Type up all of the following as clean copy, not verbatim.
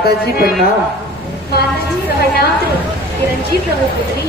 माताजी प्रणाम। माताजी प्रणाम। किरणजी प्रभुपुत्री।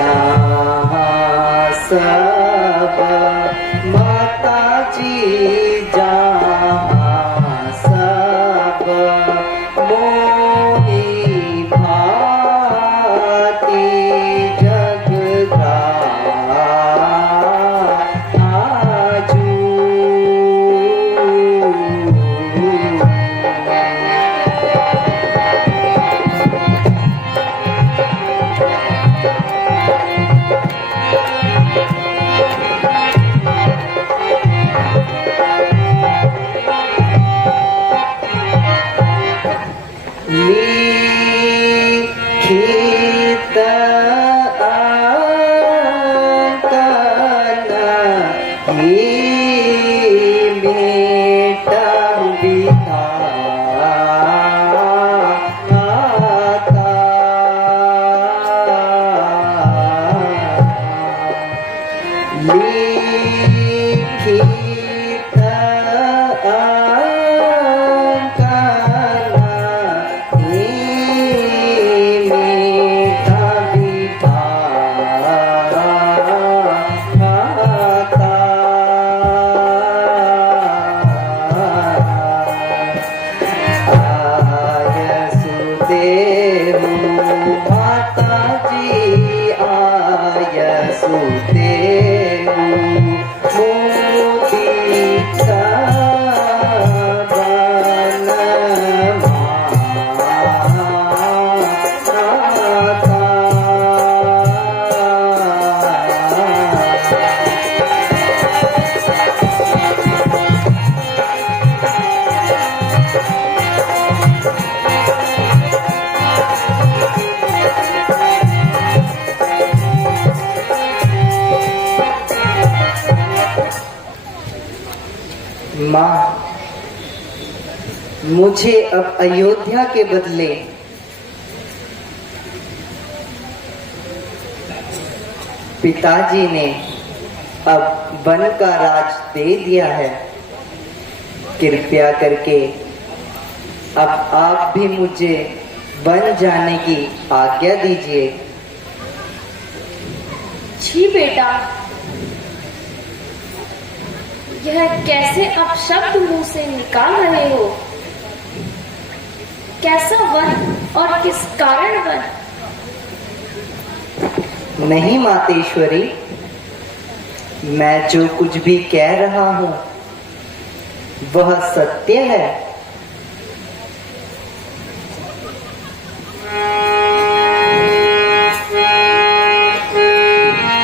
जहाँ सब माता जी जहाँ सब मोही भांति जग आजू। लिखित अंकन ही बेटा विधाता। लिखित अंकन ही बेटा आयसुदेव माता जी आयसुदेव मोदी का बन माँ, मुझे अब अयोध्या के बदले पिताजी ने अब वन का राज दे दिया है। कृपया करके अब आप भी मुझे वन जाने की आज्ञा दीजिए। छी बेटा, यह कैसे अपशब्द मुंह से निकाल रहे हो? कैसा वन और किस कारण वन? नहीं मातेश्वरी, मैं जो कुछ भी कह रहा हूं वह सत्य है।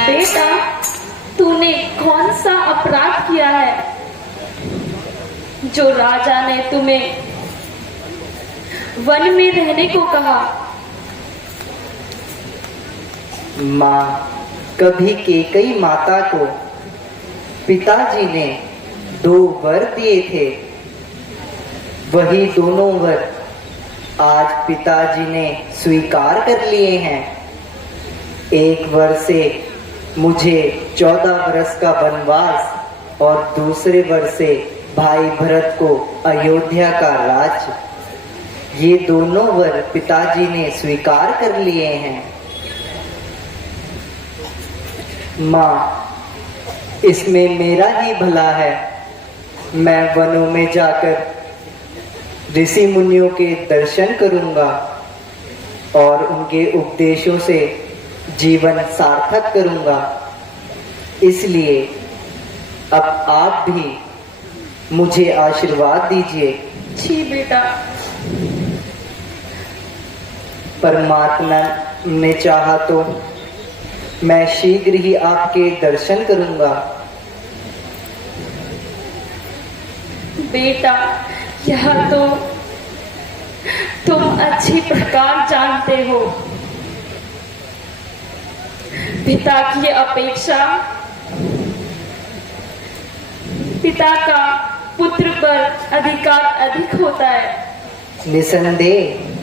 बेटा, तूने कौन सा अपराध किया है जो राजा ने तुम्हें वन में रहने को कहा? माँ, कभी केकई माता को पिताजी ने 2 वर दिए थे। वही दोनों वर आज पिताजी ने स्वीकार कर लिए हैं। एक वर से मुझे 14 वर्ष का वनवास और दूसरे वर से भाई भरत को अयोध्या का राज्य, ये दोनों वर पिताजी ने स्वीकार कर लिए हैं। माँ, इसमें मेरा ही भला है। मैं वनों में जाकर ऋषि मुनियों के दर्शन करूंगा और उनके उपदेशों से जीवन सार्थक करूंगा। इसलिए अब आप भी मुझे आशीर्वाद दीजिए। छी बेटा, परमात्मा ने चाहा तो मैं शीघ्र ही आपके दर्शन करूंगा। बेटा, यह तो तुम अच्छी प्रकार जानते हो, पिता की अपेक्षा पिता का पुत्र पर अधिकार अधिक होता है। निसंदेह।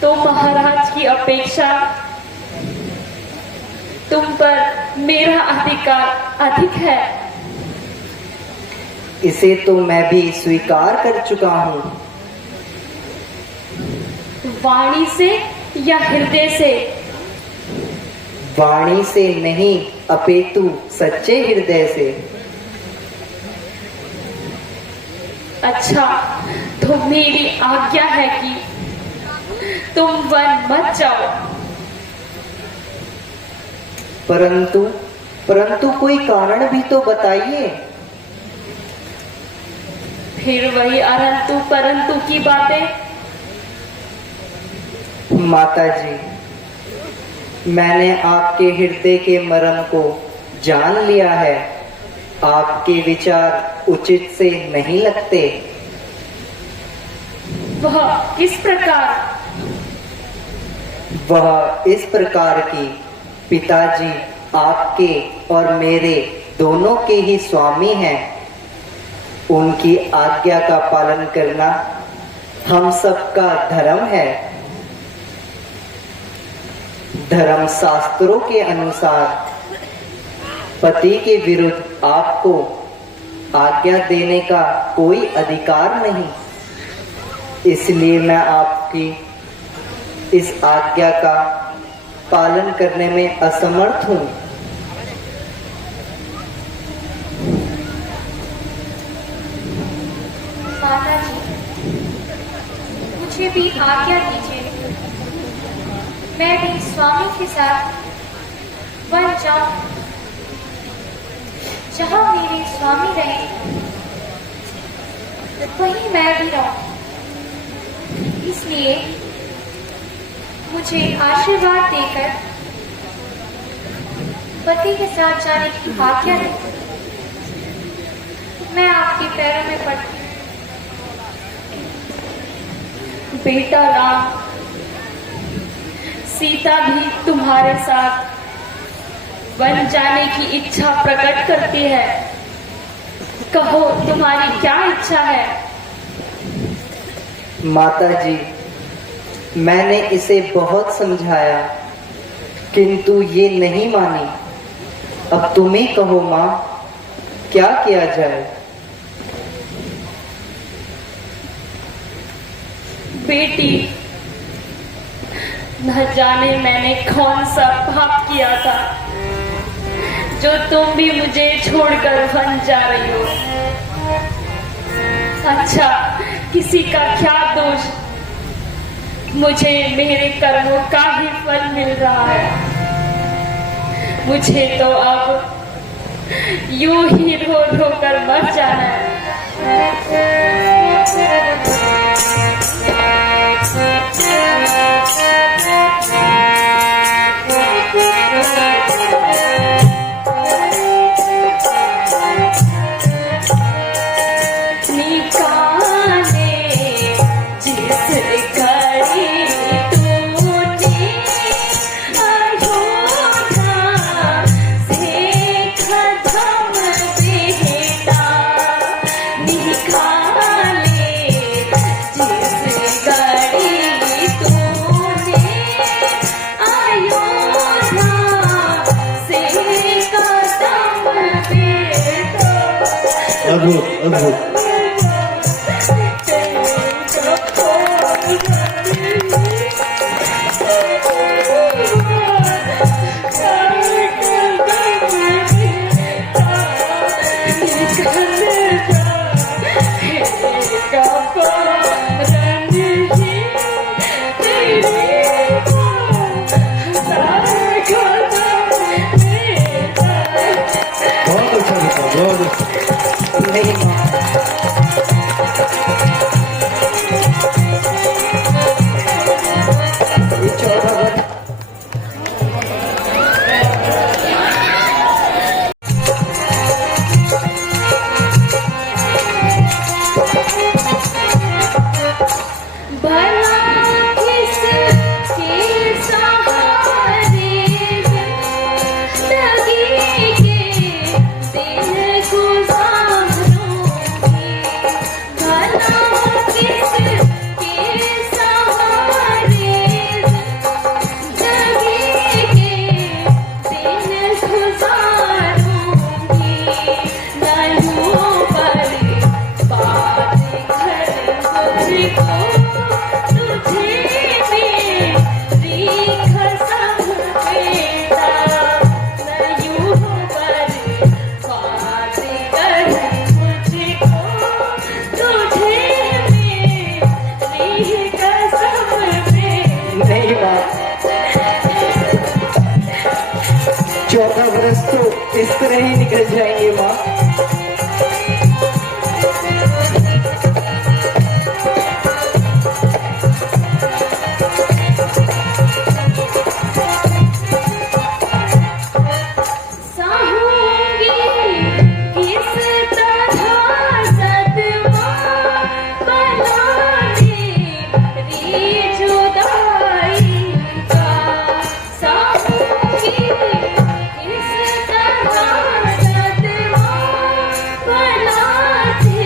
तो महाराज की अपेक्षा तुम पर मेरा अधिकार अधिक है। इसे तो मैं भी स्वीकार कर चुका हूँ। वाणी से या हृदय से? वाणी से नहीं अपितु सच्चे हृदय से। अच्छा, तो मेरी आज्ञा है कि तुम वन मत जाओ। परंतु कोई कारण भी तो बताइए। फिर वही अरंतु परंतु की बातें। माता जी, मैंने आपके हृदय के मर्म को जान लिया है। आपके विचार उचित से नहीं लगते। वह किस प्रकार? वह इस प्रकार की, पिताजी आपके और मेरे दोनों के ही स्वामी हैं। उनकी आज्ञा का पालन करना हम सबका धर्म है। धर्म शास्त्रों के अनुसार पति के विरुद्ध आपको आज्ञा देने का कोई अधिकार नहीं। इसलिए मैं आपकी इस आज्ञा का पालन करने में असमर्थ हूं। माता जी, मुझे भी आज्ञा दीजिए। मैं भी स्वामी के साथ वन जाऊं। जहां मेरे स्वामी रहे वहीं मैं भी रहूं। इसलिए मुझे आशीर्वाद देकर पति के साथ जाने की आज्ञा दें। मैं आपके पैरों में पड़ती हूँ। बेटा राम, सीता भी तुम्हारे साथ वन जाने की इच्छा प्रकट करती है। कहो, तुम्हारी क्या इच्छा है? माता जी, मैंने इसे बहुत समझाया, किंतु ये नहीं मानी। अब तुम ही कहो माँ, क्या किया जाए? बेटी, न जाने मैंने कौन सा पाप किया था जो तुम भी मुझे छोड़कर वन जा रही हो। अच्छा, किसी का क्या दोष? मुझे मेरे कर्मों का ही फल मिल रहा है। मुझे तो अब यूं ही रो रो कर मर जाना है। अद्भुत अद्भुत। नहीं माँ, दिवस तो इस तरह ही निकल जाएंगे माँ। सहूंगी किस तरह सदमा बनाने री जुदाई का। सहूंगी किस तरह सदमा बनाने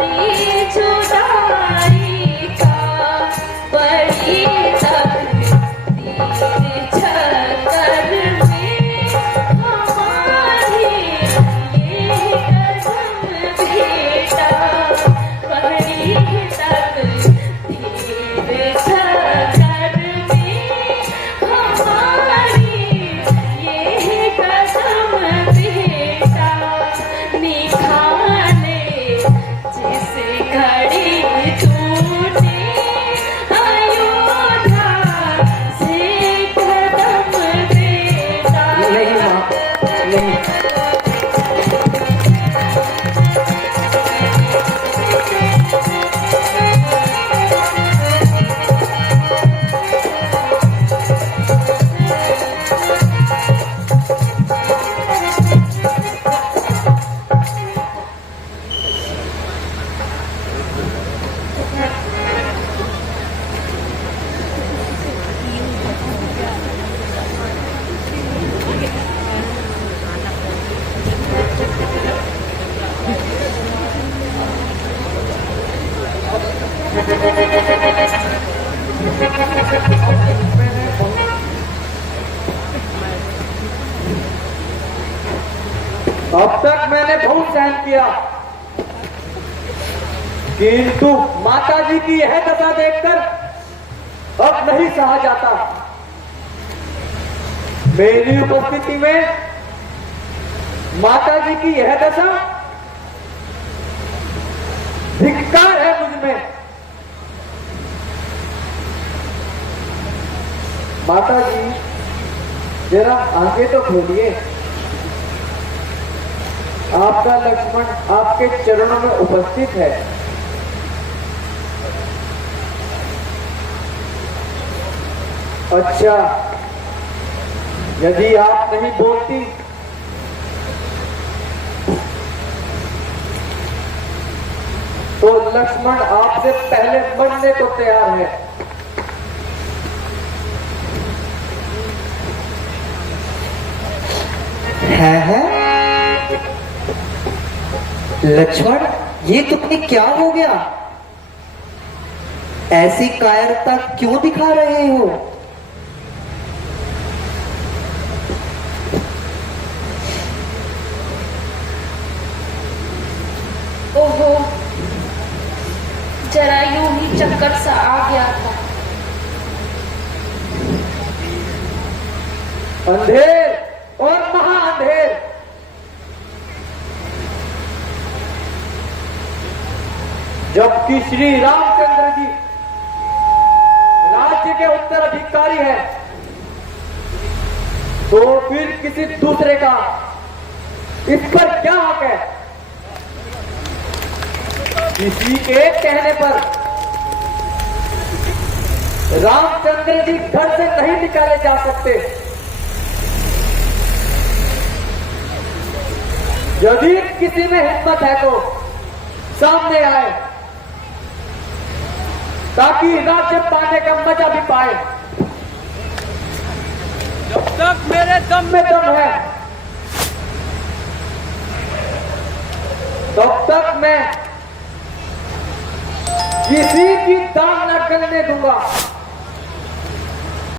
री जुदाई का। बड़ी तकदीर छतर में हमारी ये कसम भेटा। बड़ी तकदीर छतर में हमारी ये कसम भेटा। निखाने जिस घड़ी टूटे अयोध्या से कदम बेटा। नहीं माँ, नहीं। अब तक मैंने बहुत सहन किया, किंतु माता जी की यह दशा देखकर अब नहीं सहा जाता। मेरी उपस्थिति में माता जी की यह दशा, धिक्कार है मुझमें। माता जी जरा आंखें तो खोलिए, आपका लक्ष्मण आपके चरणों में उपस्थित है। अच्छा, यदि आप नहीं बोलती तो लक्ष्मण आपसे पहले मरने को तैयार है। है लक्ष्मण, ये तुमने क्या हो गया? ऐसी कायरता क्यों दिखा रहे हो? ओहो, जरा यूं ही चक्कर सा आ गया था। अंधेर और महाअंधेर, जबकि श्री रामचंद्र जी राज्य के उत्तराधिकारी है, तो फिर किसी दूसरे का इस पर क्या हक है? किसी के कहने पर रामचंद्र जी घर से नहीं निकाले जा सकते। यदि किसी में हिम्मत है तो सामने आए, ताकि राज्य पाने का मजा भी पाए। जब तक मेरे दम में दम है, तब तक मैं किसी की दाम न करने दूंगा।